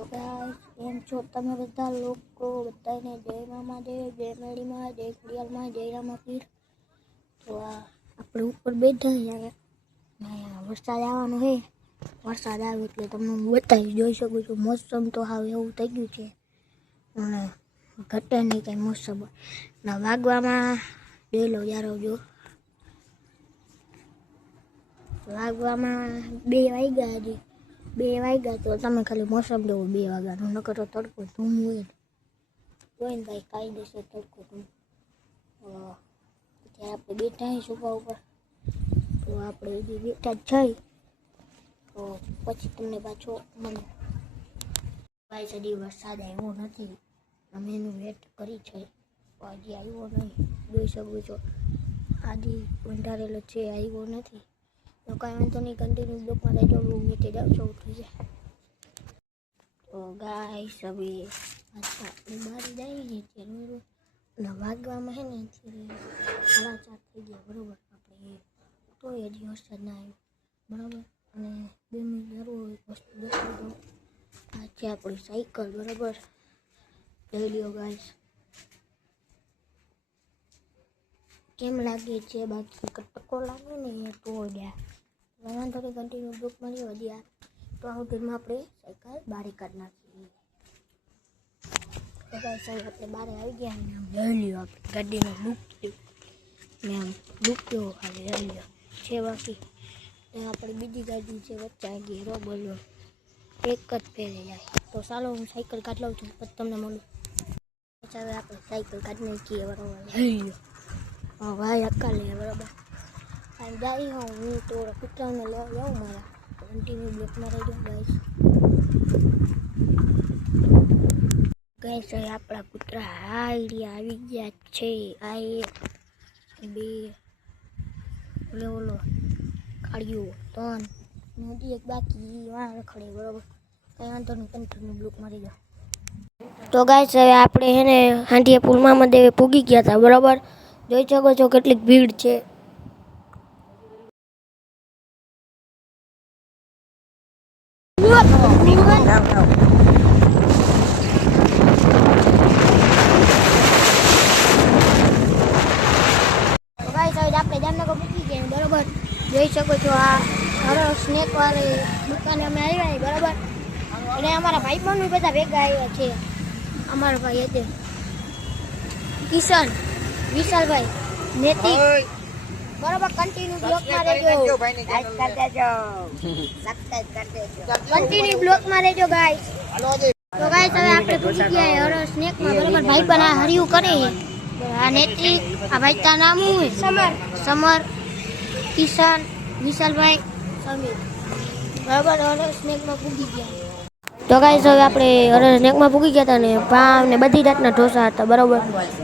તો ગાઈસ એમ છો તમે બધા લોકો બધાને જય મામાદેવ, જય મેળીમાં, જય ખડિયાલમાં, જય રામાપીર. તો આપણે ઉપર બેઠા છીએ ને વરસાદ આવવાનો છે. વરસાદ આવે એટલે તમને હું બતાવી જોઈ શકું છું. મોસમ તો હાવ એવું થઈ ગયું છે અને ઘટે નહીં કંઈ મોસમ ના વાગવામાં જોઈ લો યાર. જો વાગવામાં 2 વાગ્યા હજી 2 વાગ્યા તો તમે ખાલી મોસમ જોવો 2 વાગ્યાનું. નકર તો તડકો ધૂમ હોય ને ભાઈ કાયદેસર તડકો ધૂમ. અત્યારે આપણે બેઠા છીએ સોફા ઉપર. તો આપણે હજી બેઠા જ જઈ તો પછી તમને પાછો મળે. ભાઈ હજી વરસાદ આવ્યો નથી, અમે એનું વેટ કરી છે હજી આવ્યો નહીં. જોઈ શકું છો આજે બંધારેલો છે, આવ્યો નથી. તો કાંઈ વાંધો નહીં, કન્ટિન્યુ બ્લોકમાં રહેજો. હું નીચે જાઉં છું ઉઠી જાય. તો ગાઈસ હવે આપણે બહાર જઈએ છીએ અને વાગવામાં છે ને અત્યારે 4:30 થઈ ગયા બરાબર. આપણે તોય હજી વરસાદ ના આવ્યો બરાબર. અને 2 મિનિટ જરૂર વસ્તુ દેખાડી દઉં. આ છે આપણી સાયકલ બરાબર. જોઈ લ્યો ગાઈસ કેમ લાગે છે. બાકી ટકો લાગે ને એ તો ગયા વાંધો નહીં, કન્ટિન્યુ બ્લોક મળ્યો હજી આ તો આઉટમાં આપણે સાયકલ બારી કાઢી નાખીએ. તો ગાઈસ આપણે બહાર આવી ગયા ને આમ લઈ લ્યો આપણે ગાડીનો લુક ને આમ લુક કેવો ખાલી લઈ લ્યો છે. બાકી આપણે બીજી ગાડી છે વચ્ચે ગઈ બોલો એક જ ફેરે જાય. તો ચાલો હું સાયકલ કાઢી લઉં છું પછી તમને મળું. પછી હવે આપણે સાયકલ કાઢી નાખીએ બરાબર. લઈ લો હા ભાઈ અક્કા લે બરાબર. આમ જાય હું તો કૂતરાને લેવા જાઉં મારા. કન્ટિન્યુ બ્લોકમાં રહેજો ગાઈસ. ગાઈસ હવે આપણા કૂતરા આઈડિયા આવી ગયા છે. આ 1 2 ઓલો કાઢ્યો 3 હજી એક બાકી વાં રખડે બરાબર. કંઈ વાંધો નહીં, કન્ટિન્યુ બ્લોકમાં રહી જાઓ. તો ગાઈસ હવે આપણે છે ને હાંડિયા પુલમાં મધ્યે પૂગી ગયા હતા બરાબર. જોઈ શકો છો કેટલીક ભીડ છે. આપણે જામનગર પૂકી ગયા બરાબર. જોઈ શકો છો આ હરો સ્નેક વાળી દુકાને અમે આવ્યા બરાબર. અને અમારા ભાઈ પણ બધા ભેગા આવ્યા છે. અમારા ભાઈ હતી કિશન, વિશાલભાઈ, નેતિક બરાબર. કન્ટિન્યુ બ્લોકમાં રહેજો, લાઈક કરી દેજો, સબસ્ક્રાઇબ કરી દેજો, કન્ટિન્યુ બ્લોકમાં રહેજો ગાઈસ. તો ગાઈસ હવે આપણે પૂછી ગયા હરો સ્નેકમાં બરાબર. ભાઈ પણ આ હરિયું કરે છે. આ નેતિક, આ ભાઈ તા નામ શું છે? સમર, કિશન, વિશાલભાઈ, સમીર બરાબર. હરો સ્નેકમાં પૂગી ગયા. તો ગાઈસ હવે આપણે હરો સ્નેકમાં પૂગી ગયા હતા ને પાવ ને બધી જાતના ઢોસા હતા બરાબર.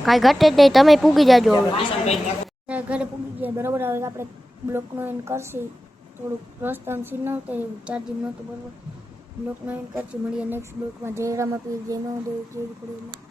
કાંઈ ઘટે જ નહીં, તમે પૂગી જાજો. હવે ઘરે પૂગી ગયા બરાબર. હવે આપણે બ્લોકનો એન્ડ કરશી. થોડુંક રસ્તાનું સીન નહોતું, ચાર્જિંગ નહોતું બરાબર. બ્લોકનો એન્ડ કરશી. મળીએ નેક્સ્ટ બ્લોકમાં. જય રામાપીર, જય મહાદેવ, જય ખડિયાલ.